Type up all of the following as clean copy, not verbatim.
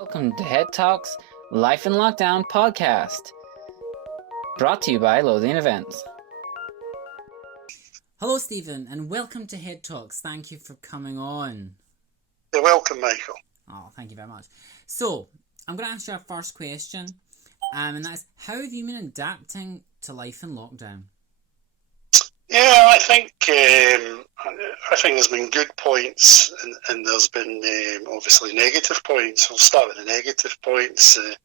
Welcome to Head Talks Life in Lockdown podcast, brought to you by Lothian Events. Hello, Stephen, and welcome to Head Talks. Thank you for coming on. You're welcome, Michael. Oh, thank you very much. So, I'm going to ask you our first question, and that's, how have you been adapting to life in lockdown? Yeah, I think there's been good points, and there's been obviously negative points. I'll start with the negative points. The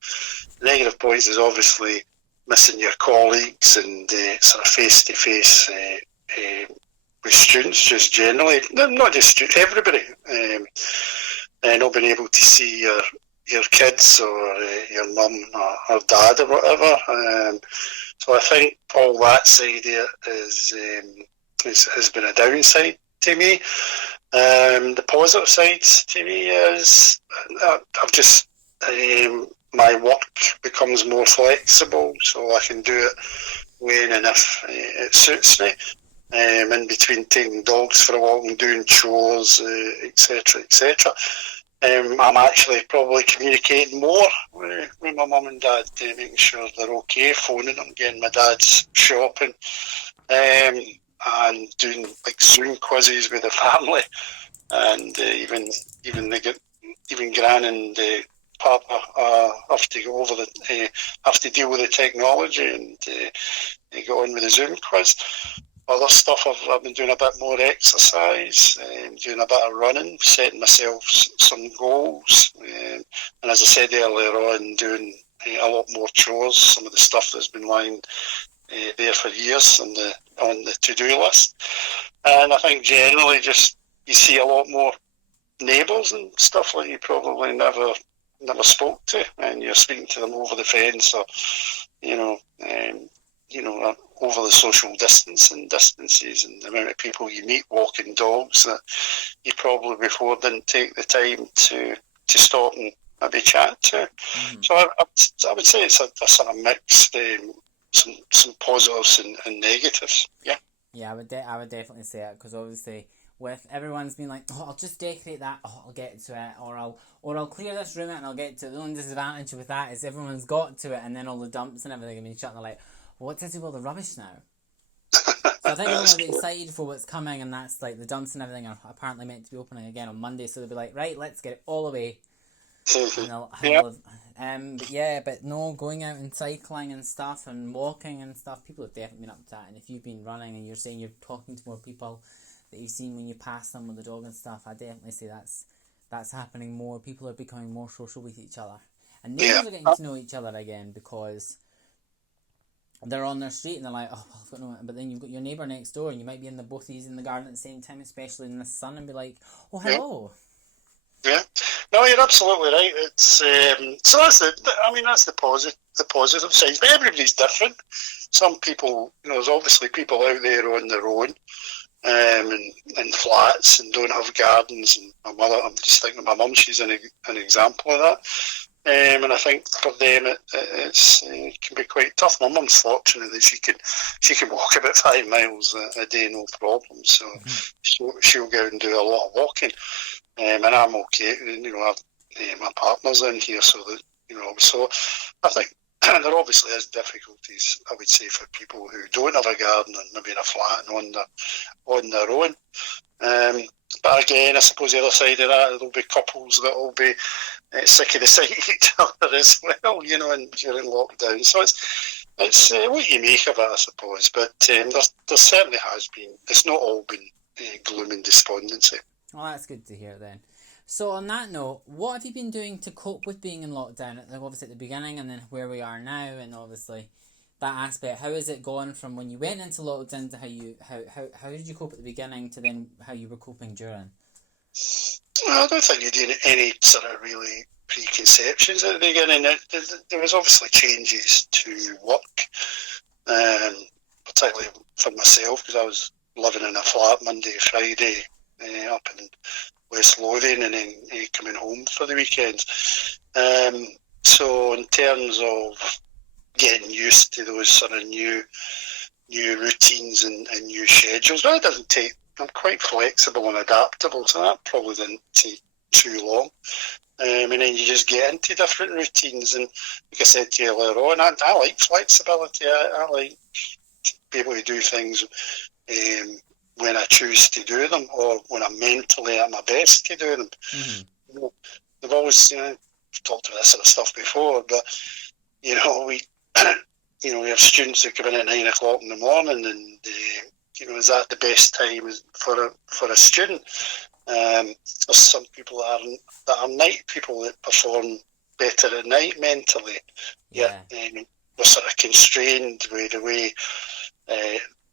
negative points is obviously missing your colleagues and sort of face-to-face with students, just generally, not just students, everybody, and not being able to see your kids or your mum or dad or whatever. So I think all that side there has been a downside to me. The positive side to me is I've just my work becomes more flexible, so I can do it when and if it suits me. In between taking dogs for a walk and doing chores, etc., etc. I'm actually probably communicating more with my mum and dad, making sure they're okay, phoning them, getting my dad's shopping, and doing like Zoom quizzes with the family, and even Gran and Papa have to go over have to deal with the technology and go on with the Zoom quiz. Other stuff, I've been doing a bit more exercise, doing a bit of running, setting myself some goals, and as I said earlier on, doing a lot more chores, some of the stuff that's been lying there for years on the to-do list. And I think generally just you see a lot more neighbours and stuff like you probably never spoke to, and you're speaking to them over the fence or, over the social distances and the amount of people you meet walking dogs that you probably before didn't take the time to stop and maybe chat to. Mm. So I would say it's a sort of mixed, some positives and negatives. Yeah. Yeah, I would definitely say it, because obviously with everyone's been like, oh, I'll just decorate that, I'll get to it, or I'll clear this room out and I'll get to it. The only disadvantage with that is everyone's got to it, and then all the dumps and everything have been shut, and they're like, what to do with all the rubbish now? So I think everyone's excited for what's coming, and that's like the dumps and everything are apparently meant to be opening again on Monday, so they'll be like, right, let's get it all away. But no, going out and cycling and stuff and walking and stuff, people have definitely been up to that. And if you've been running and you're saying you're talking to more people that you've seen when you pass them with the dog and stuff, I definitely say that's happening more. People are becoming more social with each other, and neighbours are getting to know each other again, because they're on their street and they're like, oh, well, I've got no. But then you've got your neighbour next door, and you might be in both of these in the garden at the same time, especially in the sun, and be like, oh, hello. Yeah, no, you're absolutely right. It's so that's the positive side. But everybody's different. Some people, there's obviously people out there on their own, in flats and don't have gardens. And my mother, I'm just thinking of my mum. She's an example of that. And I think for them it can be quite tough. My mum's fortunate that she can walk about 5 miles a day, no problem. So she'll go and do a lot of walking. And I'm okay. My partner's in here, so that So I think there obviously is difficulties, I would say, for people who don't have a garden and maybe in a flat and on their own. But again, I suppose the other side of that, there'll be couples that will be sick of the sight of each other as well, and during lockdown. So it's what you make of it, I suppose. But there certainly has been. It's not all been gloom and despondency. Well, that's good to hear then. So on that note, what have you been doing to cope with being in lockdown? Obviously at the beginning, and then where we are now, and obviously that aspect. How has it gone from when you went into lockdown to how did you cope at the beginning to then how you were coping during? Well, I don't think you did any sort of really preconceptions at the beginning. There was obviously changes to work, particularly for myself, because I was living in a flat Monday to Friday up in West Lothian, and then coming home for the weekends. So in terms of getting used to those sort of new routines and new schedules, well, it doesn't take. I'm quite flexible and adaptable, so that probably didn't take too long. and then you just get into different routines. And like I said to you earlier on, I like flexibility. I like to be able to do things when I choose to do them, or when I'm mentally at my best to do them. Mm-hmm. You know, they've always, talked about this sort of stuff before, but we, we have students who come in at 9 o'clock in the morning, and is that the best time for a student? There's some people that are night people that perform better at night mentally. Yeah. We're sort of constrained with the way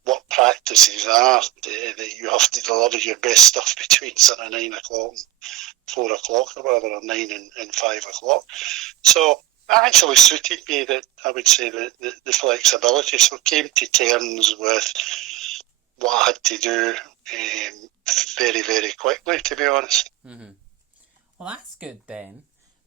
what practices are that you have to deliver your best stuff between sort of 9 o'clock and 4 o'clock or whatever, or 9 and 5 o'clock. So that actually suited me, that I would say the flexibility. So I came to terms with what I had to do very, very quickly, to be honest. Mm-hmm. Well, that's good then,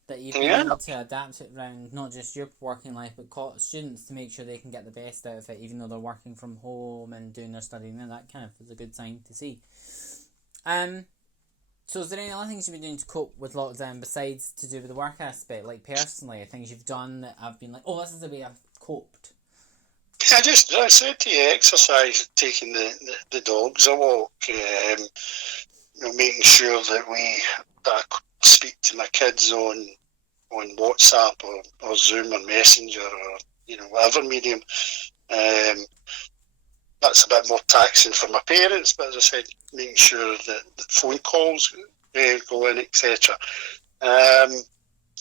that you've been able to adapt it around not just your working life, but students, to make sure they can get the best out of it, even though they're working from home and doing their studying, and that kind of is a good sign to see. So is there any other things you've been doing to cope with lockdown besides to do with the work aspect, like personally, things you've done that have been like, oh, this is the way I've coped? I said to you, exercise, taking the dogs a walk, making sure that I speak to my kids on WhatsApp or Zoom or Messenger or whatever medium. That's a bit more taxing for my parents, but as I said, making sure that the phone calls go in, etc. I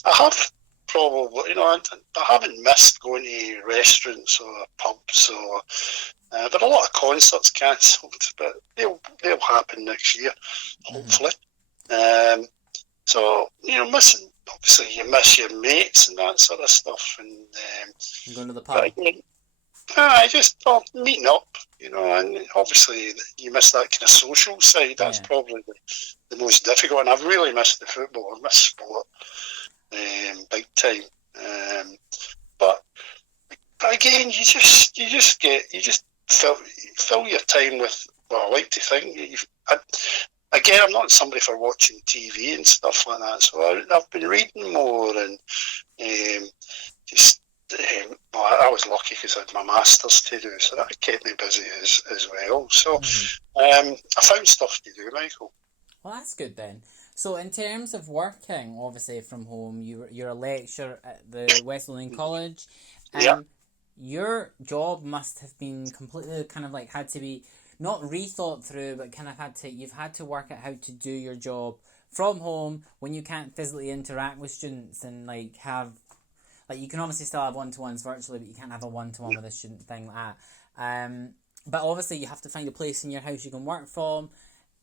have probably, I haven't missed going to restaurants or pubs, or there are a lot of concerts cancelled, but they'll happen next year, hopefully. So missing, obviously you miss your mates and that sort of stuff, and going to the pub. Meeting up, and obviously you miss that kind of social side. That's probably the most difficult, and I've really missed the football. I miss sport big time. But again, you just fill your time with what I like to think. Again, I'm not somebody for watching TV and stuff like that, so I've been reading more and I was lucky because I had my masters to do, so that kept me busy as well. So I found stuff to do, Michael. Well, that's good then. So in terms of working, obviously from home, you're a lecturer at the West Lothian College. Your job must have been completely kind of like had to be not rethought through, but kind of you've had to work out how to do your job from home when you can't physically interact with students and you can obviously still have one-to-ones virtually, but you can't have a one-to-one with a student, thing like that. But obviously you have to find a place in your house you can work from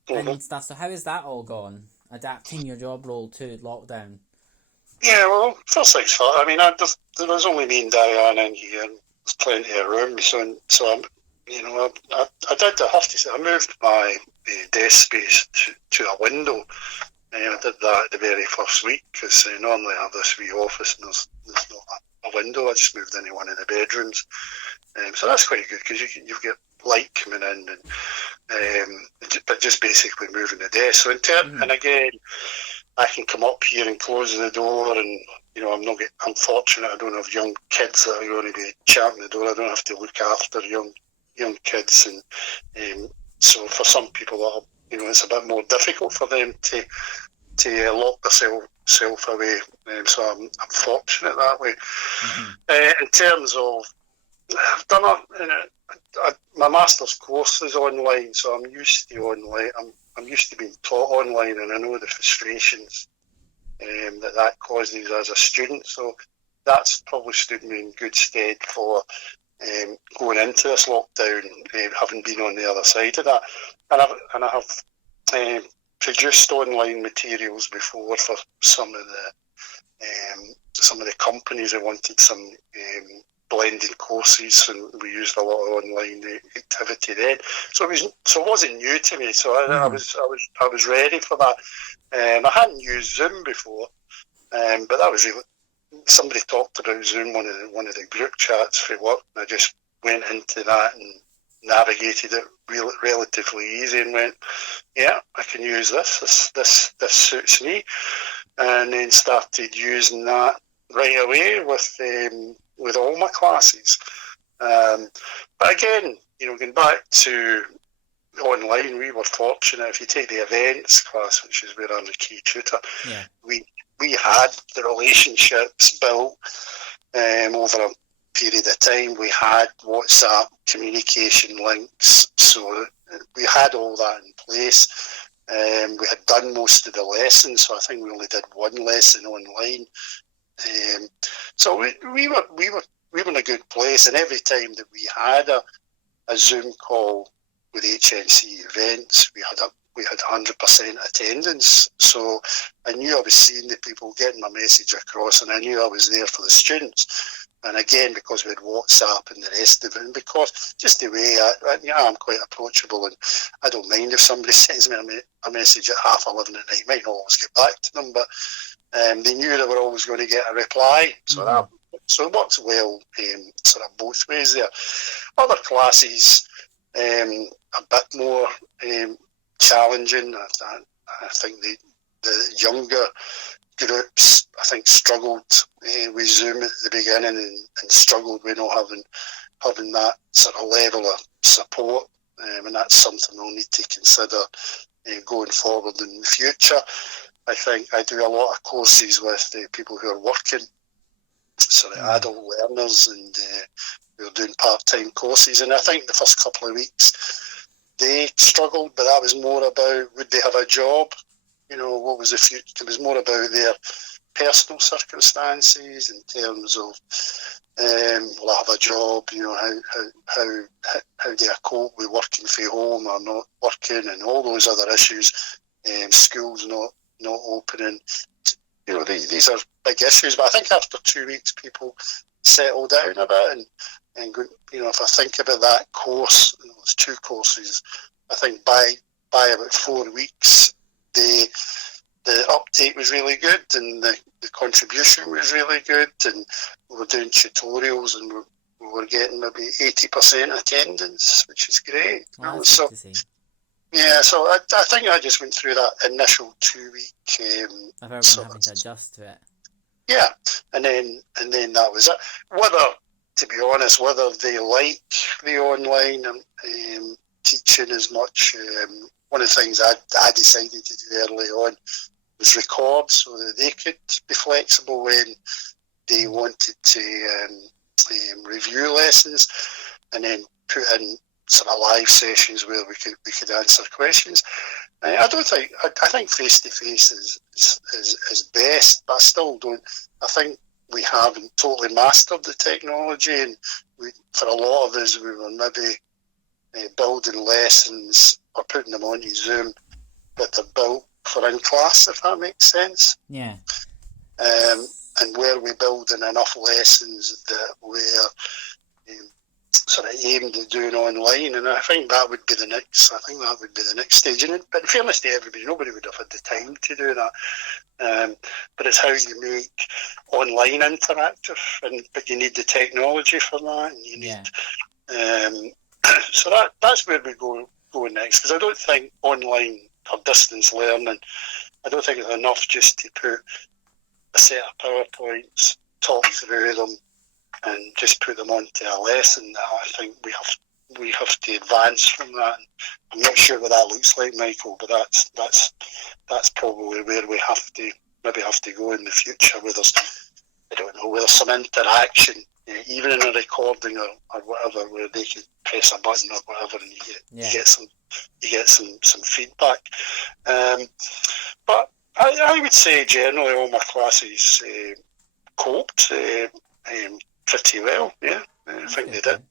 and stuff. So how has that all gone, adapting your job role to lockdown? Yeah, well, first things first. I mean, there was only me and Diane in here, and there's plenty of room. So I'm, I have to say, I moved my desk space to a window. I did that the very first week because normally I have this wee office and there's not a window. I just moved into one of the bedrooms, so that's quite good because you've got light coming in, but just basically moving the desk. So and again, I can come up here and close the door, and I'm fortunate. I don't have young kids that are going to be champing the door. I don't have to look after young kids, and so for some people it's a bit more difficult for them to lock themselves away. So I'm fortunate that way. In terms of, I've done my master's course is online, so I'm used to online. I'm used to being taught online, and I know the frustrations that causes as a student. So that's probably stood me in good stead for going into this lockdown, having been on the other side of that. And I have produced online materials before for some of the companies that wanted some blended courses, and we used a lot of online activity then. So it wasn't new to me. So I was ready for that. I hadn't used Zoom before, but that was somebody talked about Zoom one of the group chats for work, and I just went into that and navigated it relatively easy and went, yeah, I can use this. This suits me. and then started using that right away with all my classes. But again, going back to online, we were fortunate. If you take the events class, which is where I'm the key tutor, we had the relationships built over a period of time. We had WhatsApp communication links, so we had all that in place. We had done most of the lessons, so I think we only did one lesson online. So we were in a good place, and every time that we had a Zoom call with HNC events, we had 100% attendance. So I knew I was seeing the people, getting my message across, and I knew I was there for the students. And again, because we had WhatsApp and the rest of it, and because just the way I'm quite approachable, and I don't mind if somebody sends me a message at 11:30 at night. Might not always get back to them, but they knew they were always going to get a reply. So so it works well, sort of both ways there. Other classes, a bit more challenging. I think the younger groups, I think, struggled with Zoom at the beginning and struggled with not having that sort of level of support, and that's something we'll need to consider going forward in the future. I think I do a lot of courses with people who are working, sort of adult learners, and who are doing part-time courses, and I think the first couple of weeks they struggled, but that was more about, would they have a job? What was the future? It was more about their personal circumstances in terms of, will I have a job? How do I cope with working from home or not working, and all those other issues. Schools not opening. These are big issues. But I think after 2 weeks, people settle down a bit, and if I think about that course, it's 2 courses. I think by about 4 weeks, the uptake was really good, and the contribution was really good, and we were doing tutorials, and we were getting maybe 80% attendance, which is great. So I think I just went through that initial 2 week of everyone having to adjust to it. Yeah, and then that was it. To be honest, whether they like the online teaching as much, one of the things I decided to do early on was record, so that they could be flexible when they wanted to review lessons, and then put in sort of live sessions where we could answer questions. I think face to face is best, but I still don't. I think we haven't totally mastered the technology, and for a lot of us, we were maybe building lessons or putting them onto Zoom, but they're built for in class, if that makes sense. Yeah. And where we building enough lessons that we're sort of aimed at doing online, and I think that would be the next. Stage. But in fairness to everybody, nobody would have had the time to do that. But it's how you make online interactive, but you need the technology for that, and you need. So that's where we go next, because I don't think online or distance learning, I don't think it's enough just to put a set of PowerPoints, talk through them, and just put them onto a lesson. I think we have to advance from that. I'm not sure what that looks like, Michael, but that's probably where we have to go in the future. Where there's some interaction, even in a recording or whatever, where they can press a button or whatever, and you get some feedback. But I would say generally all my classes coped pretty well. Yeah, I think they did.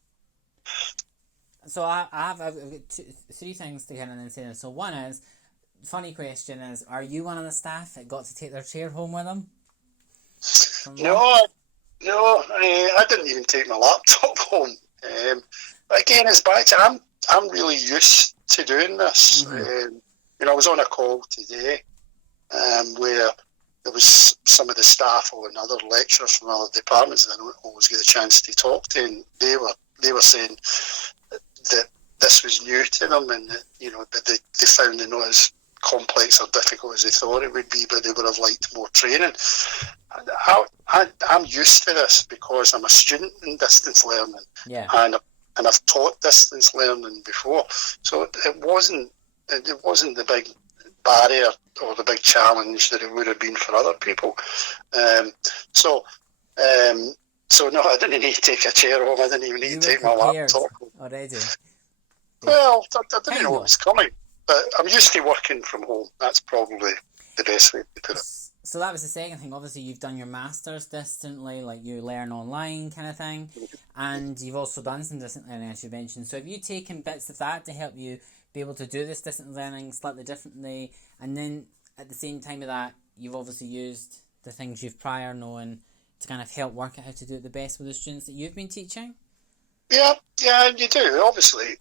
So I've got 3 things to kind of say. So one is, funny question is, are you one of the staff that got to take their chair home with them? No, I didn't even take my laptop home. But again, it's back to I'm really used to doing this. Mm-hmm. I was on a call today where there was some of the staff or other lecturers from other departments that I don't always get a chance to talk to, and they were saying that this was new to them, and that, that they found it not as complex or difficult as they thought it would be, but they would have liked more training. I'm used to this because I'm a student in distance learning, and I've taught distance learning before, so it wasn't the big barrier or the big challenge that it would have been for other people. So no, I didn't need to take a chair home. I didn't even need to take my laptop already. Well, I didn't know what was coming, but I'm used to working from home. That's probably the best way to put it. So that was the second thing. Obviously, you've done your masters distantly, like you learn online kind of thing, and you've also done some distant learning, as you mentioned. So have you taken bits of that to help you be able to do this distant learning slightly differently? And then at the same time of that, you've obviously used the things you've prior known to kind of help work out how to do it the best with the students that you've been teaching? Yeah, you do, obviously.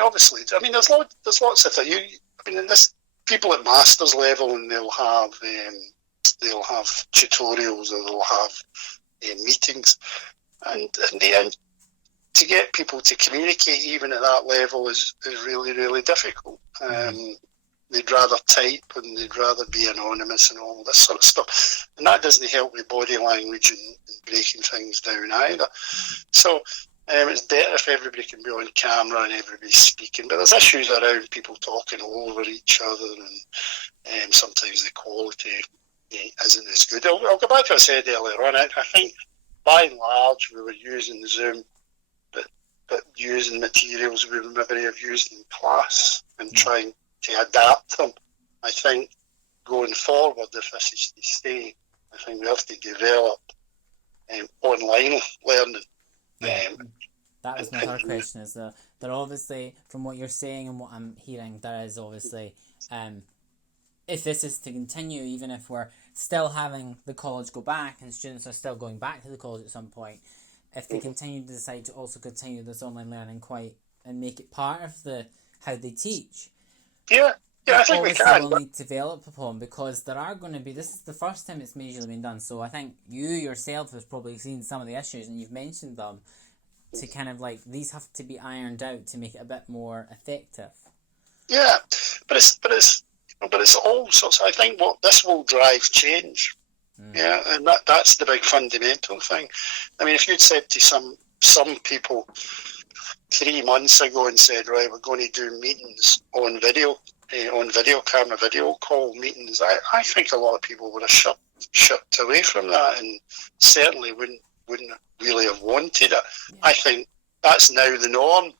Obviously, I mean, there's lots of things. This people at masters level, and they'll have tutorials, or they'll have meetings, and in the end, to get people to communicate even at that level is really, really difficult. They'd rather type, and they'd rather be anonymous and all this sort of stuff, and that doesn't help with body language and breaking things down either. So it's better if everybody can be on camera and everybody's speaking, but there's issues around people talking over each other, and sometimes the quality isn't as good. I'll go back to what I said earlier on. I think by and large we were using Zoom, but using materials we would maybe have used in class and trying to adapt them. I think going forward, if this is to stay, I think we have to develop online learning. That was my third question, is that obviously, from what you're saying and what I'm hearing, there is obviously, if this is to continue, even if we're still having the college go back and students are still going back to the college at some point, if they continue to decide to also continue this online learning and make it part of how they teach. Yeah, I think we can. We'll need to develop upon, because there are going to be, this is the first time it's majorly been done, so I think you yourself have probably seen some of the issues and you've mentioned them, to kind of like, these have to be ironed out to make it a bit more effective. Yeah, but it's all sorts. I think what this will drive change. Yeah, and that's the big fundamental thing. I mean, if you'd said to some people 3 months ago and said, right, we're going to do meetings on video camera, video call meetings, I think a lot of people would have shipped away from that, and certainly wouldn't really have wanted it. Yeah. I think that's now the norm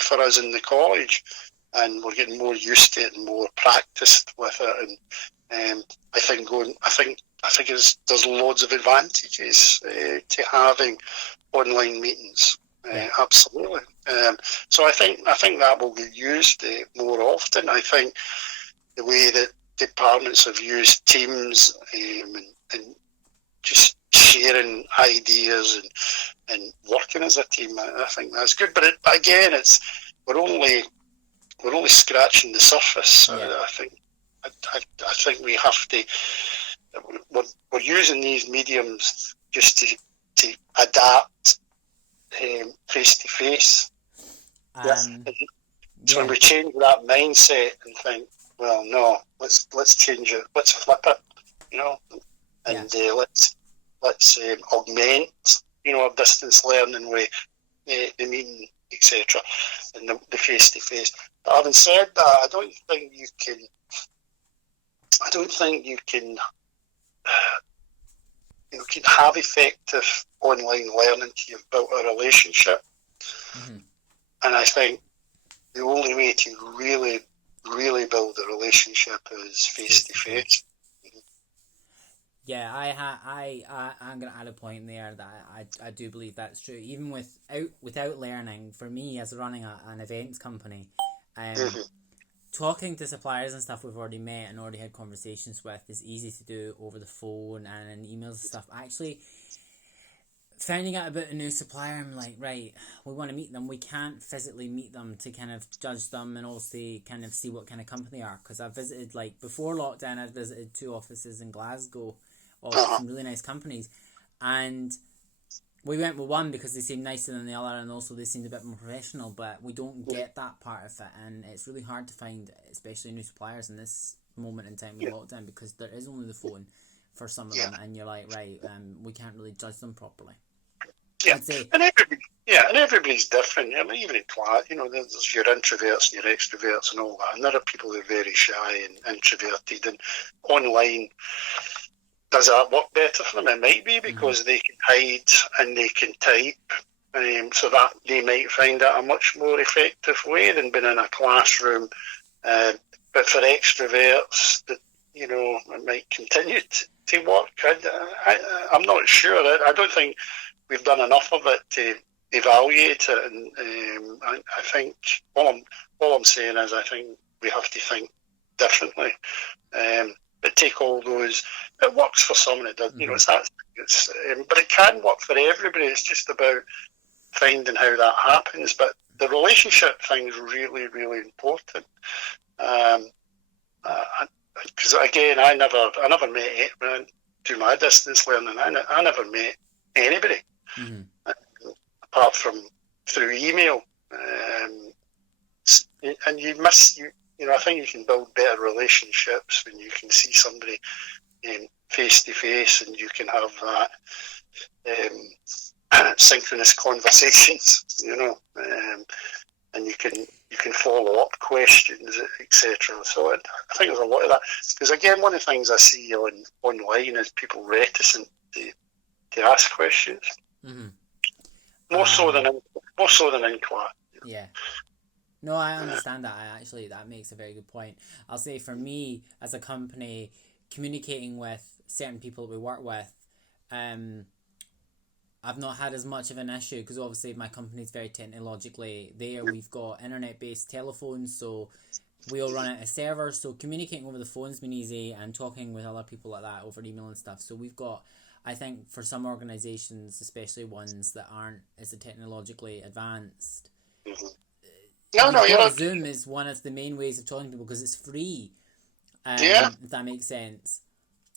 for us in the college, and we're getting more used to it and more practiced with it. And I think there's loads of advantages to having online meetings. Absolutely. So I think that will get used more often. I think the way that departments have used Teams and just sharing ideas and working as a team, I think that's good. But again, we're only scratching the surface. Yeah. I think we have to. We're using these mediums just to adapt face to face. So when we change that mindset and think, well, no, let's change it. Let's flip it, and let's augment, our distance learning with the meeting, etc., and the face to face. But having said that, I don't think you can have effective online learning till you've built a relationship. Mm-hmm. And I think the only way to really, really build a relationship is face to face. Yeah, I'm going to add a point there that I do believe that's true. Even without learning, for me as running an events company, talking to suppliers and stuff we've already met and already had conversations with is easy to do over the phone and in emails and stuff. Actually, finding out about a new supplier, I'm like, right, we want to meet them. We can't physically meet them to kind of judge them and also kind of see what kind of company they are. Because I visited, before lockdown, I'd visited 2 offices in Glasgow of some really nice companies. And We went with one because they seemed nicer than the other, and also they seemed a bit more professional, but we don't get that part of it, and it's really hard to find, especially new suppliers in this moment in time with lockdown, because there is only the phone for some of them, and you're like, right, we can't really judge them properly. Yeah, I'd say, and everybody's different. I mean, even in class, there's your introverts and your extroverts and all that, and there are people who are very shy and introverted, and online. Does that work better for them? It might be because they can hide and they can type, so that they might find that a much more effective way than being in a classroom. But for extroverts, that it might continue to work. I'm not sure. I don't think we've done enough of it to evaluate it, and I think all I'm saying is I think we have to think differently. But take all those. It works for someone. It does. It's that. But it can work for everybody. It's just about finding how that happens. But the relationship thing is really, really important. Because again, I never met when I do my distance learning. I never met anybody apart from through email. And you miss you. I think you can build better relationships when you can see somebody face to face, and you can have that synchronous conversations. And you can follow up questions, etc. So I think there's a lot of that. Because again, one of the things I see online is people reticent to ask questions. More so than in class. Yeah. No, I understand that. That makes a very good point. I'll say for me, as a company, communicating with certain people that we work with, I've not had as much of an issue because obviously my company's very technologically there. We've got internet-based telephones, so we all run out of servers. So communicating over the phone's been easy, and talking with other people like that over email and stuff. So we've got, I think, for some organisations, especially ones that aren't as technologically advanced. Zoom is one of the main ways of talking to people because it's free. If that makes sense.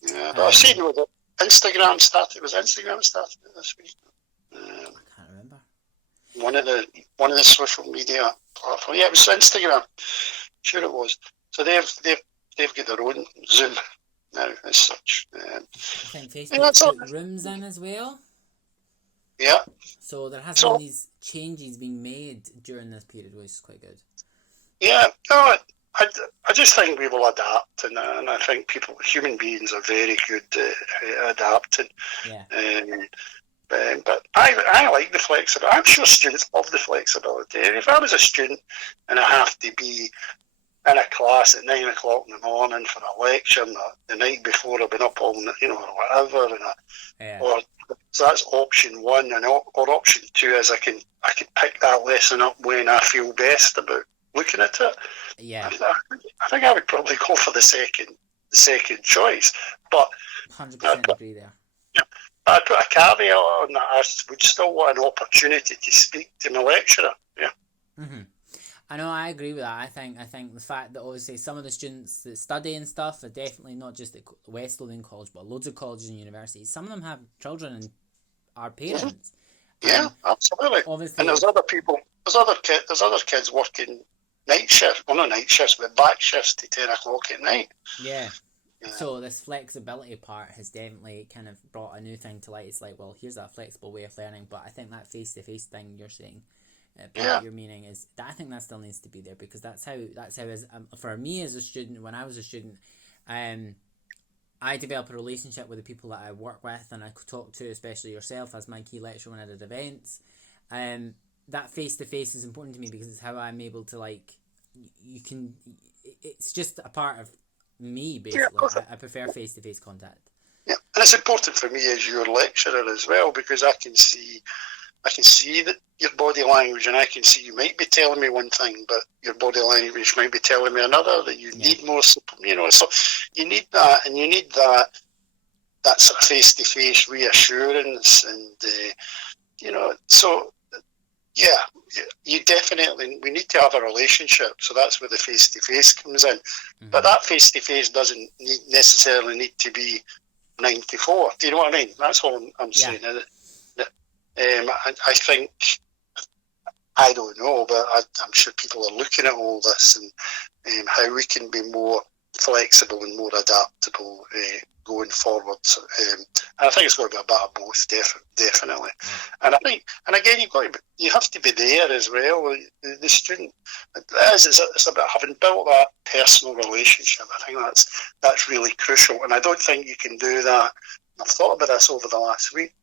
Yeah, but I've seen with it. Instagram started. Was Instagram started this week? I can't remember. One of the social media platforms. Yeah, it was Instagram. Sure, it was. So they've got their own Zoom now as such. I think Facebook's put rooms in as well. Yeah. So there has been these changes being made during this period, which is quite good. Yeah. No, I just think we will adapt, and I think human beings are very good at adapting. Yeah. But I like the flexibility. I'm sure students love the flexibility. If I was a student and I have to be in a class at 9 o'clock in the morning for a lecture, and the night before I've been up all night, or whatever, so that's option one, or option two is I can pick that lesson up when I feel best about looking at it. Yeah, I think I would probably go for the second choice, but 100% agree there. Yeah, I'd put a caveat on that. I would still want an opportunity to speak to my lecturer. Yeah. I know, I agree with that. I think the fact that obviously some of the students that study and stuff are definitely not just at West Lothian College, but loads of colleges and universities. Some of them have children and are parents. Yeah, absolutely. Obviously, and there's other kids working night shifts. Well, not night shifts, but back shifts to 10 o'clock at night. Yeah. So this flexibility part has definitely kind of brought a new thing to light. It's like, well, here's that flexible way of learning, but I think that face-to-face thing you're saying, your meaning is that I think that still needs to be there, because that's how as for me as a student, when I was a student, I developed a relationship with the people that I work with and I could talk to, especially yourself as my key lecturer when I did events. That face-to-face is important to me because it's how I'm able to it's just a part of me, basically. Yeah, I prefer face-to-face contact. Yeah, and it's important for me as your lecturer as well, because I can see that your body language, and I can see you might be telling me one thing, but your body language might be telling me another, that you need more support, so you need that, and you need that sort of face-to-face reassurance, and so yeah, you definitely, we need to have a relationship, so that's where the face-to-face comes in. But that face-to-face doesn't necessarily need to be 9 to 4. Do you know what I mean? That's all I'm saying. I think, I don't know, but I'm sure people are looking at all this and how we can be more flexible and more adaptable going forward. And I think it's going to be a bit of both, definitely. And I think, and again, you have to be there as well. The student, it's about having built that personal relationship. I think that's really crucial, and I don't think you can do that. I've thought about this over the last week.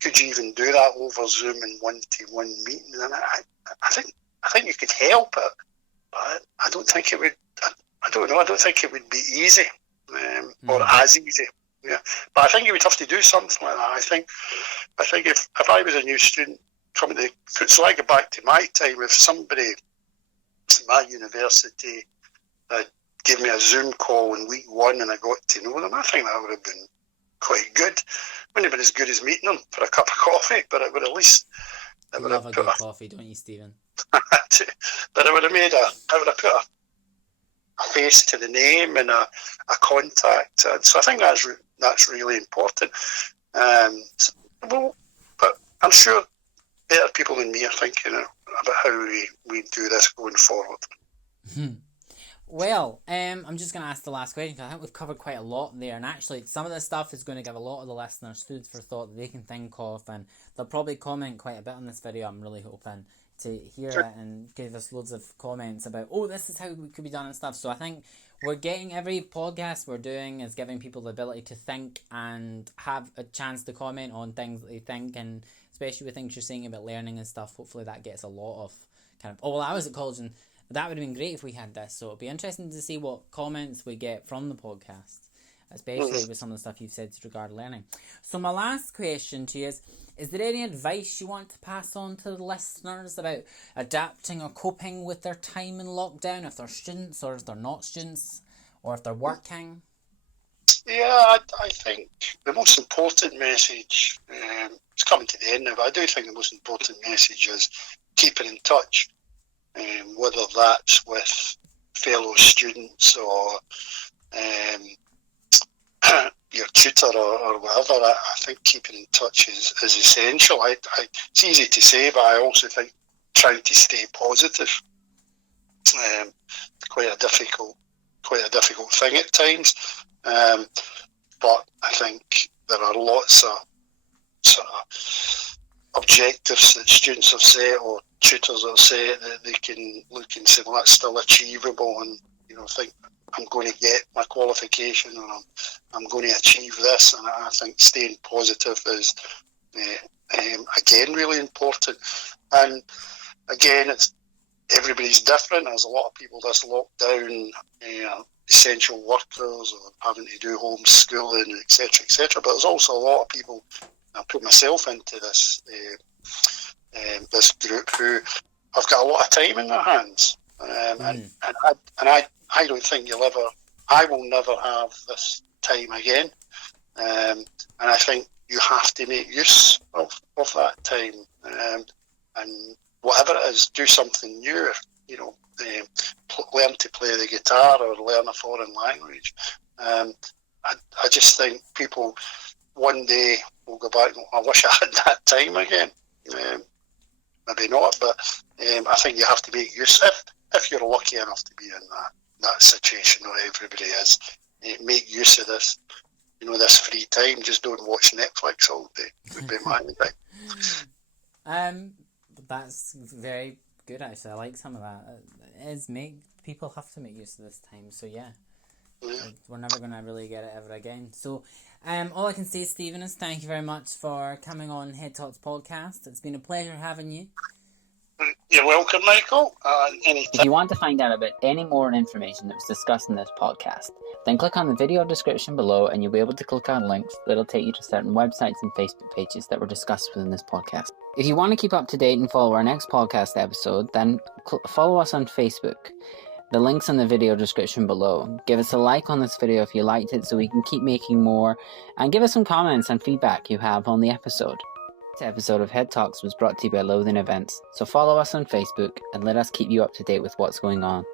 Could you even do that over Zoom in one-to-one meeting? And I think you could help it, but I don't think it would. I don't know. I don't think it would be easy or as easy. Yeah, but I think you would have to do something like that. I think if I was a new student coming to, so I go back to my time. If somebody at my university gave me a Zoom call in week one and I got to know them, I think that would have been quite good. Wouldn't have been as good as meeting them for a cup of coffee, but it would at least. You love a good coffee, don't you, Stephen? But I would have put a face to the name and a contact. So I think that's really important. But I'm sure better people than me are thinking about how we do this going forward. Well, I'm just going to ask the last question because I think we've covered quite a lot there, and actually some of this stuff is going to give a lot of the listeners food for thought that they can think of, and they'll probably comment quite a bit on this video. I'm really hoping to hear it and give us loads of comments about, this is how it could be done and stuff. So I think we're getting, every podcast we're doing is giving people the ability to think and have a chance to comment on things that they think, and especially with things you're saying about learning and stuff. Hopefully that gets a lot of kind of, I was at college and that would have been great if we had this. So it'll be interesting to see what comments we get from the podcast, especially with some of the stuff you've said to regard learning. So my last question to you is there any advice you want to pass on to the listeners about adapting or coping with their time in lockdown, if they're students or if they're not students, or if they're working? Yeah, I think the most important message, it's coming to the end now, but I do think the most important message is keeping in touch, whether that's with fellow students or your tutor or whatever. I think keeping in touch is essential. It's easy to say, but I also think trying to stay positive is quite a difficult thing at times. But I think there are lots of sort of objectives that students have set or tutors have set that they can look and say, well, that's still achievable, and think I'm going to get my qualification, or I'm going to achieve this. And I think staying positive is again really important. And again, everybody's different. There's a lot of people this lockdown, essential workers or having to do homeschooling, etc. But there's also a lot of people, I put myself into this this group, who have got a lot of time in their hands, and I don't think I will never have this time again, and I think you have to make use of that time, and whatever it is, do something new. Learn to play the guitar or learn a foreign language. I just think people one day will go back and I wish I had that time again. Maybe not, but I think you have to make use, if you're lucky enough to be in that situation, or everybody is, make use of this, this free time. Just don't watch Netflix all day, would be my advice. That's very good, actually. I like some of that. People have to make use of this time, so yeah. We're never going to really get it ever again. So all I can say, Stephen, is thank you very much for coming on Head Talks podcast. It's been a pleasure having you. You're welcome, Michael. Anytime. If you want to find out about any more information that was discussed in this podcast, then click on the video description below and you'll be able to click on links that'll take you to certain websites and Facebook pages that were discussed within this podcast. If you want to keep up to date and follow our next podcast episode, then follow us on Facebook. The link's in the video description below. Give us a like on this video if you liked it so we can keep making more, and give us some comments and feedback you have on the episode. This episode of Head Talks was brought to you by Lothian Events, so follow us on Facebook and let us keep you up to date with what's going on.